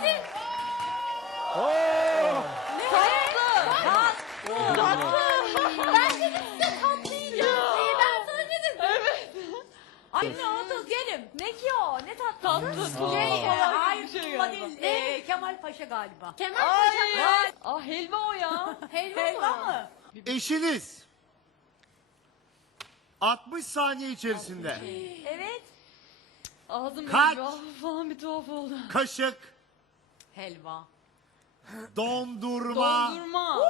Zeytin. Oo! Ben dedim size tatlıydı diye. Ben sana dedim. Evet. Ay ne oldu gelin? Ne ki o? Ne tatlı? Tatlı. Şey, hayır bir şey tutma değil. Ee, Kemal Paşa galiba. Kemal Ay. Paşa. Ah helva o ya. Helva, Helva mı? Eşiniz 60 saniye içerisinde Evet. Ağzım Kaç? Ah, falan bir tuhaf oldu. kaşık Helva. dondurma Dondurma.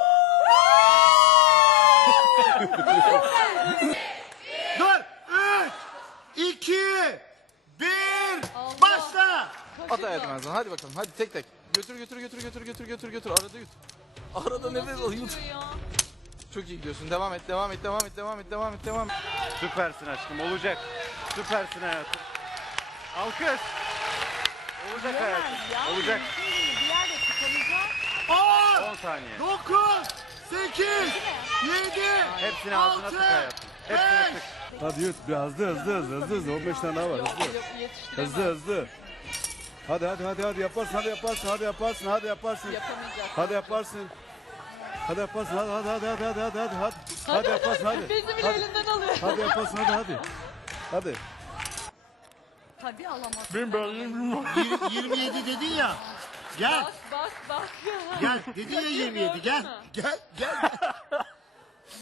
Dur 3 2 1 Allah. Başla At hayatım Erzan hadi bakalım hadi tek tek. Götür götür götür götür götür götür götür arada yut. Arada nefes al yut. Çok iyi gidiyorsun devam et devam et devam et devam et devam et devam et. Süpersin aşkım olacak. Süpersin hayatım. Alkış. Olacak hayatım. Olacak. Bir yerde çıkamayacak. 10 saniye. 9 8 7 Hepsini ağzına tık hayatım. Hepsini tık. Hadi yut bir hızlı hızlı hızlı hızlı hızlı 15 tane daha var hızlı. Hızlı hızlı. Hadi hadi hadi hadi yaparsın hadi yaparsın hadi yaparsın hadi yaparsın. Yapamayacak. Hadi yaparsın. Hadi yaparsın hadi hadi hadi hadi hadi hadi hadi. Hadi yaparsın hadi. Bizi bile elinden alıyor. Hadi yaparsın hadi hadi. Hadi. Tabii alamaz. Yir- 27 dedin ya. Gel Bak bak bak. gel dedin ya 27 gel. Gel gel.